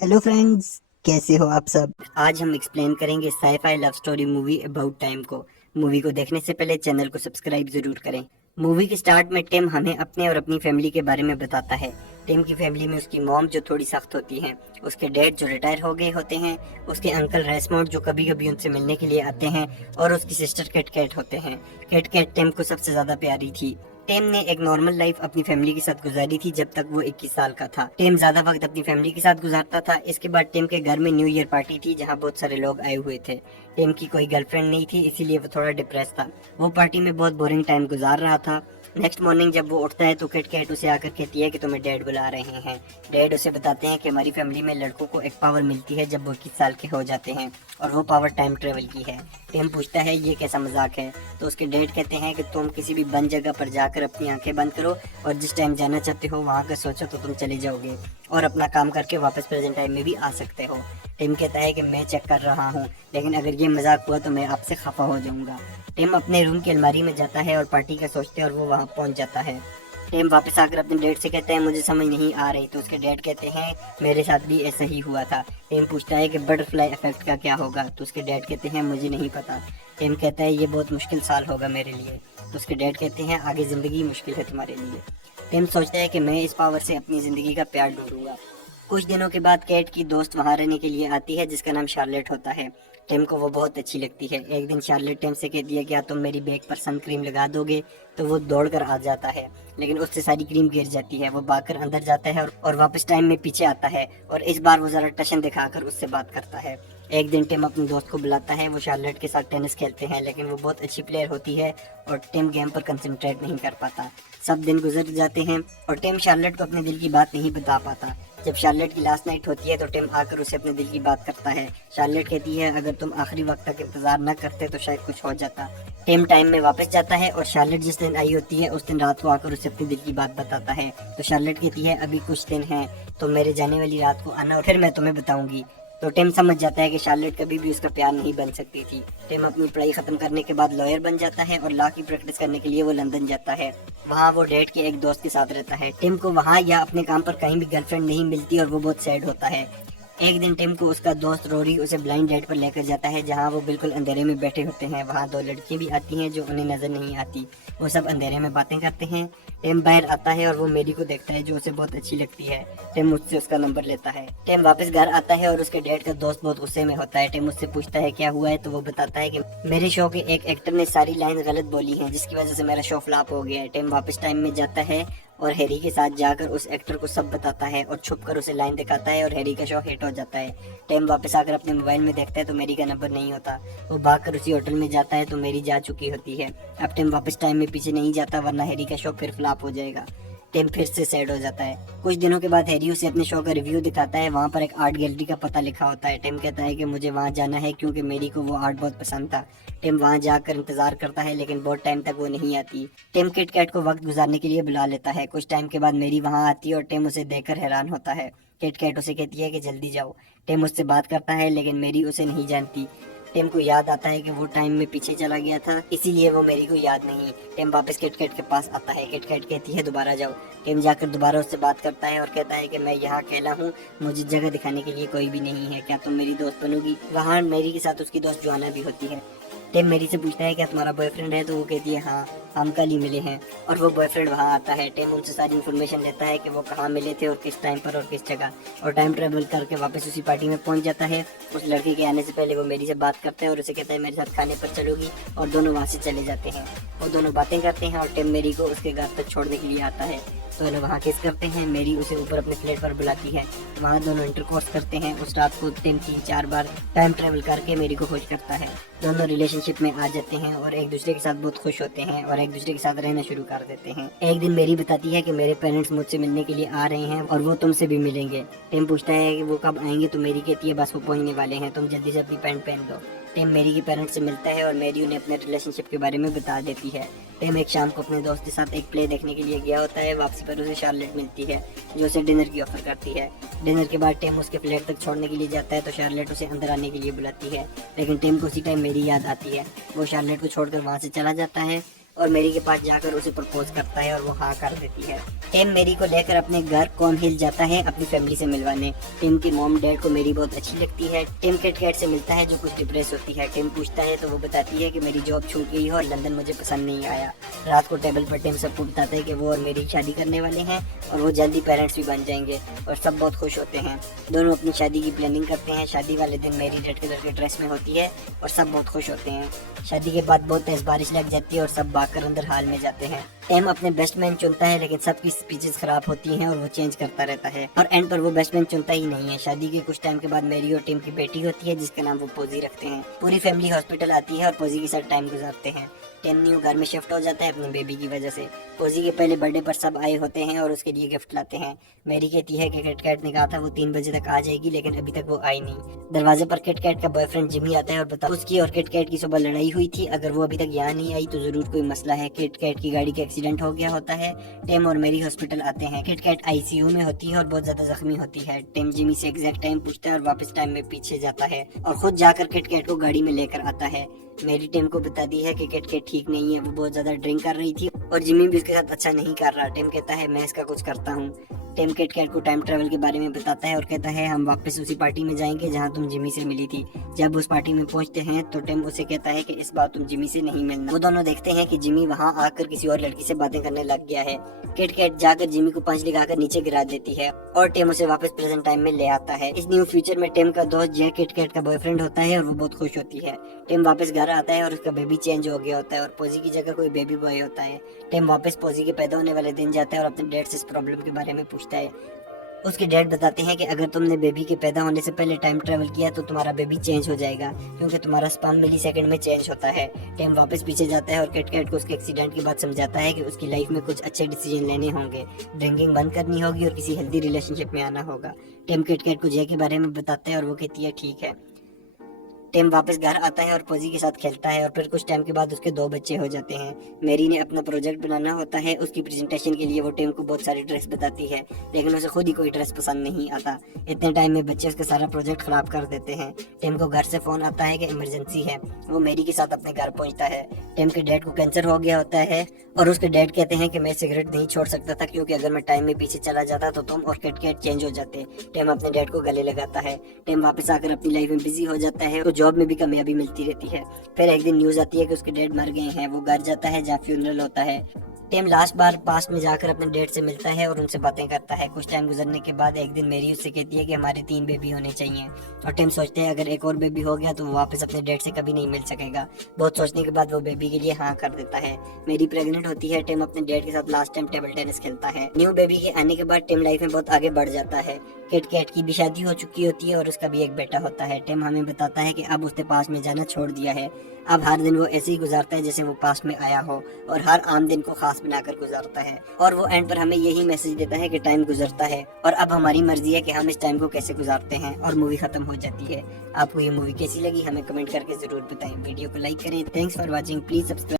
Hello friends, कैसे हो आप सब। आज हम एक्सप्लेन करेंगे sci fi love story movie about time को। मूवी को देखने से पहले चैनल को सब्सक्राइब जरूर करें। मूवी के स्टार्ट में टिम हमें अपने और अपनी फैमिली के बारे में बताता है। टिम की फैमिली में उसकी मॉम जो थोड़ी सख्त होती है, उसके डैड जो रिटायर हो गए होते हैं, उसके अंकल रेसमोंड जो कभी कभी उनसे मिलने के लिए आते हैं, और उसकी सिस्टर किट कैट होते हैं। किट कैट टिम को सबसे ज्यादा प्यारी थी। टेम ने एक नॉर्मल लाइफ अपनी फैमिली के साथ गुजारी थी जब तक वो 21 साल का था। टेम ज्यादा वक्त अपनी फैमिली के साथ गुजारता था। इसके बाद टेम के घर में न्यू ईयर पार्टी थी जहां बहुत सारे लोग आए हुए थे। टेम की कोई गर्लफ्रेंड नहीं थी, इसीलिए वो थोड़ा डिप्रेस था। वो पार्टी में बहुत बोरिंग टाइम गुजार रहा था। नेक्स्ट मॉर्निंग जब वो उठता है तो किट कैट उसे आकर कहती है कि तुम्हें डैड बुला रहे हैं। डैड उसे बताते हैं कि हमारी फैमिली में लड़कों को एक पावर मिलती है जब वो 21 साल के हो जाते हैं, और वो पावर टाइम ट्रेवल की है। टेम पूछता है ये कैसा मजाक है, तो उसके डैड कहते हैं कि तुम किसी भी बंद जगह पर जाकर अपनी आंखें बंद करो और जिस टाइम जाना चाहते हो वहां का सोचो तो तुम चले जाओगे, और अपना काम करके वापस प्रेजेंट टाइम में भी आ सकते हो। टिम कहता है कि मैं चेक कर रहा हूँ, लेकिन अगर ये मजाक हुआ तो मैं आपसे खफा हो जाऊंगा। टिम अपने रूम की अलमारी में जाता है और पार्टी का सोचते और वो वहां पहुंच जाता है। टिम वापस आकर अपने डैड से कहता है मुझे समझ नहीं आ रही, तो उसके डैड कहते हैं मेरे साथ भी ऐसा ही हुआ था। टिम पूछता है कि बटरफ्लाई इफेक्ट का क्या होगा, तो उसके डैड कहते हैं मुझे नहीं पता। टिम कहता है ये बहुत मुश्किल साल होगा मेरे लिए, तो उसके डैड कहते हैं आगे जिंदगी मुश्किल है तुम्हारे लिए। टिम सोचता है कि मैं इस पावर से अपनी जिंदगी का प्यार ढूंढूंगा। कुछ दिनों के बाद कैट की दोस्त वहां रहने के लिए आती है जिसका नाम शार्लेट होता है। टिम को वो बहुत अच्छी लगती है। एक दिन शार्लेट टिम से कहती है क्या तुम मेरी बैग पर सन क्रीम लगा दोगे, तो वो दौड़कर आ जाता है, लेकिन उससे सारी क्रीम गिर जाती है। वो भागकर अंदर जाता है और वापस टाइम में पीछे आता है, और इस बार वो जरा टशन दिखाकर उससे बात करता है। एक दिन टिम अपने दोस्त को बुलाता है। वो शार्लेट के साथ टेनिस खेलते हैं, लेकिन वो बहुत अच्छी प्लेयर होती है और टिम गेम पर कंसंट्रेट नहीं कर पाता। सब दिन गुजर जाते हैं और टिम शार्लेट को अपने दिल की बात नहीं बता पाता। जब शार्लेट की लास्ट नाइट होती है तो टिम आकर उसे अपने दिल की बात करता है। शार्लेट कहती है अगर तुम आखिरी वक्त तक इंतजार न करते तो शायद कुछ हो जाता। टिम टाइम में वापस जाता है और शार्लेट जिस दिन आई होती है उस दिन रात को आकर उसे अपने दिल की बात बताता है। तो शार्लेट कहती है अभी कुछ दिन हैं, तो मेरे जाने वाली रात को आना और फिर मैं तुम्हें बताऊंगी। तो टिम समझ जाता है कि शार्लेट कभी भी उसका प्यार नहीं बन सकती थी। टिम अपनी पढ़ाई खत्म करने के बाद लॉयर बन जाता है और लॉ की प्रैक्टिस करने के लिए वो लंदन जाता है। वहाँ वो डैड के एक दोस्त के साथ रहता है। टिम को वहाँ या अपने काम पर कहीं भी गर्लफ्रेंड नहीं मिलती और वो बहुत सैड होता है। एक दिन टिम को उसका दोस्त रोरी उसे ब्लाइंड डेट पर लेकर जाता है जहाँ वो बिल्कुल अंधेरे में बैठे होते हैं। वहाँ दो लड़कियां भी आती हैं जो उन्हें नजर नहीं आती। वो सब अंधेरे में बातें करते हैं। टिम बाहर आता है और वो मेरी को देखता है जो उसे बहुत अच्छी लगती है। टिम मुझसे उसका नंबर लेता है। टिम वापस घर आता है और उसके डैड का दोस्त बहुत गुस्से में होता है। टिम उससे पूछता है क्या हुआ है, तो वो बताता है कि मेरे शो के एक एक्टर ने सारी लाइन गलत बोली है जिसकी वजह से मेरा शो फ्लॉप हो गया है। टिम वापस टाइम में जाता है और हैरी के साथ जाकर उस एक्टर को सब बताता है और छुप कर उसे लाइन दिखाता है और हैरी का शो हिट हो जाता है। टिम वापस आकर अपने मोबाइल में देखता है तो मेरी का नंबर नहीं होता। वो भागकर उसी होटल में जाता है तो मेरी जा चुकी होती है। अब टिम वापस टाइम में पीछे नहीं जाता वरना हैरी का शो फिर फ्लॉप हो जाएगा। टिम फिर से सैड हो जाता है। कुछ दिनों के बाद हैरी उसे अपने शो का रिव्यू दिखाता है। वहाँ पर एक आर्ट गैलरी का पता लिखा होता है। टिम कहता है कि मुझे वहाँ जाना है क्योंकि मेरी को वो आर्ट बहुत पसंद था। टिम वहाँ जाकर इंतजार करता है लेकिन बहुत टाइम तक वो नहीं आती। टिम किट कैट को वक्त गुजारने के लिए बुला लेता है। कुछ टाइम के बाद मेरी वहाँ आती है और टिम उसे देखकर हैरान होता है। किट कैट उसे कहती है कि जल्दी जाओ। टिम उससे बात करता है लेकिन मेरी उसे नहीं जानती। टिम को याद आता है कि वो टाइम में पीछे चला गया था, इसीलिए वो मेरी को याद नहीं। टिम वापस किटकैट के पास आता है। किटकैट कहती है दोबारा जाओ। टिम जाकर दोबारा उससे बात करता है और कहता है कि मैं यहाँ अकेला हूँ, मुझे जगह दिखाने के लिए कोई भी नहीं है, क्या तुम मेरी दोस्त बनोगी। वहाँ मेरी के साथ उसकी दोस्त जोआना भी होती है। टिम मेरी से पूछता है क्या तुम्हारा बॉयफ्रेंड है, तो वो कहती है हाँ, हम कल ही मिले हैं। और वो बॉयफ्रेंड वहाँ आता है। टिम उनसे सारी इन्फॉर्मेशन लेता है कि वो कहाँ मिले थे और किस टाइम पर और किस जगह, और टाइम ट्रेवल करके वापस उसी पार्टी में पहुँच जाता है। उस लड़के के आने से पहले वो मेरी से बात करता है और उसे कहता है मेरे साथ खाने पर चलोगी, और दोनों वहाँ से चले जाते हैं। वो दोनों बातें करते हैं और टिम मेरी को उसके घर तक छोड़ने के लिए आता है। दोनों वहाँ किस करते हैं। मेरी उसे ऊपर अपने फ्लैट पर बुलाती है। वहाँ दोनों इंटरकोर्स करते हैं। उस रात को टिम 3-4 बार टाइम ट्रेवल करके मेरी को खोज करता है। दोनों रिलेशनशिप में आ जाते हैं और एक दूसरे के साथ बहुत खुश होते हैं और एक दूसरे के साथ रहना शुरू कर देते हैं। एक दिन मेरी बताती है कि मेरे पेरेंट्स मुझसे मिलने के लिए आ रहे हैं और वो तुमसे भी मिलेंगे। टिम पूछता है कि वो कब आएंगे, तो मेरी कहती है बस वो पहुंचने वाले हैं, तुम जल्दी से अपनी पैंट पहन लो। टिम मेरी के पेरेंट्स से मिलता है और मेरी उन्हें अपने रिलेशनशिप के बारे में बता देती है। टिम एक शाम को अपने दोस्त के साथ एक प्ले देखने के लिए गया होता है। वापसी पर उसे शार्लेट मिलती है जो उसे डिनर की ऑफर करती है। डिनर के बाद टिम उसके फ्लैट तक छोड़ने के लिए जाता है तो शार्लेट उसे अंदर आने के लिए बुलाती है, लेकिन टिम को उसी टाइम मेरी याद आती है। वो शार्लेट को छोड़कर वहाँ से चला जाता है और मेरी के पास जाकर उसे प्रपोज करता है और वो हाँ कर देती है। टिम मेरी को लेकर अपने घर कॉर्न हिल जाता है अपनी फैमिली से मिलवाने। टिम की मॉम डैड को मेरी बहुत अच्छी लगती है। टिम किट कैट से मिलता है जो कुछ डिप्रेस होती है। टिम पूछता है तो वो बताती है कि मेरी जॉब छूट गई है और लंदन मुझे पसंद नहीं आया। रात को टेबल पर टिम सबको बताता है कि वो और मेरी शादी करने वाले हैं और वो जल्दी पेरेंट्स भी बन जाएंगे और सब बहुत खुश होते हैं। दोनों अपनी शादी की प्लानिंग करते हैं। शादी वाले दिन मेरी रेड कलर के ड्रेस में होती है और सब बहुत खुश होते हैं। शादी के बाद बहुत तेज बारिश लग जाती है और सब भागकर अंदर हाल में जाते हैं। टिम अपने बेस्ट मैन चुनता है लेकिन सबकी स्पीचेस खराब होती हैं और वो चेंज करता रहता है और एंड पर वो बेस्ट मैन चुनता ही नहीं है। शादी के कुछ टाइम के बाद मेरी और टिम की बेटी होती है जिसका नाम वो पोजी रखते हैं। पूरी फैमिली हॉस्पिटल आती है और पोजी के साथ टाइम गुजारते हैं। टिम न्यू घर में शिफ्ट हो जाता है अपनी बेबी की वजह से। पोजी के पहले बर्थडे पर सब आए होते हैं और उसके लिए गिफ्ट लाते हैं। मेरी कहती है कि किट कैट ने कहा था वो 3 बजे तक आ जाएगी लेकिन अभी तक वो आई नहीं। दरवाजे पर किट कैट का बॉयफ्रेंड जिमी आता है और बताता उसकी और किट कैट की सुबह लड़ाई हुई थी। अगर वो अभी तक यहाँ नहीं आई तो जरूर कोई मसला है। किट कैट की गाड़ी का एक्सीडेंट हो गया होता है। टिम और मेरी हॉस्पिटल आते हैं। किट कैट आईसीयू में होती है और बहुत ज्यादा जख्मी होती है। टिम जिमी से एग्जैक्ट टाइम पूछता है और वापस टाइम में पीछे जाता है और खुद जाकर किट कैट को गाड़ी में लेकर आता है। मेरी टिम को बताती है कि किट कैट ठीक नहीं है, वो बहुत ज्यादा ड्रिंक कर रही थी और जिमी भी उसके साथ अच्छा नहीं कर रहा। टिम कहता है मैं इसका कुछ करता हूँ। टिम किट कैट को टाइम ट्रेवल के बारे में बताता है और कहता है हम वापस उसी पार्टी में जाएंगे जहाँ तुम जिमी से मिली थी। जब उस पार्टी में पहुंचते हैं तो टिम उसे कहता है कि इस बार तुम जिमी से नहीं मिलना। वो दोनों देखते हैं कि जिमी वहाँ आकर किसी और लड़की से बातें करने लग गया है। किट कैट जाकर जिमी को पंच लगाकर नीचे गिरा देती है और टिम उसे वापस प्रेजेंट टाइम में ले आता है। इस न्यू फ्यूचर में टिम का दोस्त जय किट कैट का बॉयफ्रेंड होता है और वो बहुत खुश होती है। टिम वापस घर आता है और उसका बेबी चेंज हो गया होता है और पोजी की जगह कोई बेबी बॉय होता है। टिम वापस पोजी के पैदा होने वाले दिन जाता है और अपने डैड से इस प्रॉब्लम के बारे में पूछता है। उसके डैड बताते हैं कि अगर तुमने बेबी के पैदा होने से पहले टाइम ट्रेवल किया तो तुम्हारा बेबी चेंज हो जाएगा क्योंकि तुम्हारा स्पर्म मिलीसेकंड में चेंज होता है। टिम वापस पीछे जाता है और किट कैट को उसके एक्सीडेंट की बात समझाता है कि उसकी लाइफ में कुछ अच्छे डिसीजन लेने होंगे, ड्रिंकिंग बंद करनी होगी और किसी हेल्दी रिलेशनशिप में आना होगा। टिम किट कैट को जय के बारे में बताता है और वो कहती है ठीक है। टिम वापस घर आता है और पोजी के साथ खेलता है और फिर कुछ टाइम के बाद उसके 2 बच्चे हो जाते हैं। मेरी ने अपना प्रोजेक्ट बनाना होता है। उसकी प्रेजेंटेशन के लिए वो टिम को बहुत सारी ड्रेस बताती है लेकिन उसे खुद ही कोई ड्रेस पसंद नहीं आता। इतने टाइम में बच्चे उसका सारा प्रोजेक्ट खराब कर देते हैं। टिम को घर से फोन आता है कि इमरजेंसी है। वो मेरी के साथ अपने घर पहुंचता है। टिम के डैड को कैंसर हो गया होता है और उसके डैड कहते हैं कि मैं सिगरेट नहीं छोड़ सकता था क्योंकि अगर मैं टाइम में पीछे चला जाता तो तुम और किट कैट चेंज हो जाते। टिम अपने डैड को गले लगाता है। टिम वापस आकर अपनी लाइफ में बिजी हो जाता है तो जॉब में भी कामयाबी मिलती रहती है। फिर एक दिन न्यूज आती है कि उसके डैड मर गए हैं। वो घर जाता है जहाँ फ्यूनरल होता है। टिम लास्ट बार पास्ट में जाकर अपने डैड से मिलता है और उनसे बातें करता है। कुछ टाइम गुजरने के बाद एक दिन मेरी उससे कहती है कि हमारे 3 बेबी होने चाहिए और टिम सोचते हैं अगर एक और बेबी हो गया तो वो वापस अपने डैड से कभी नहीं मिल सकेगा। बहुत सोचने के बाद वो बेबी के लिए हाँ कर देता है। मेरी प्रेग्नेंट होती है। टिम अपने डैड के साथ लास्ट टाइम टेबल टेनिस खेलता है। न्यू बेबी के आने के बाद टिम लाइफ में बहुत आगे बढ़ जाता है। किट कैट की भी शादी हो चुकी होती है और उसका भी एक बेटा होता है। टिम हमें बताता है कि अब उसने पास में जाना छोड़ दिया है। अब हर दिन वो ऐसे ही गुजारता है जैसे वो पास में आया हो और हर आम दिन को खास बनाकर गुजारता है और वो एंड पर हमें यही मैसेज देता है कि टाइम गुजरता है और अब हमारी मर्जी है कि हम इस टाइम को कैसे गुजारते हैं और मूवी खत्म हो जाती है। आपको ये मूवी कैसी लगी हमें कमेंट करके जरूर बताएं। वीडियो को लाइक करें। Thanks for watching. Please subscribe.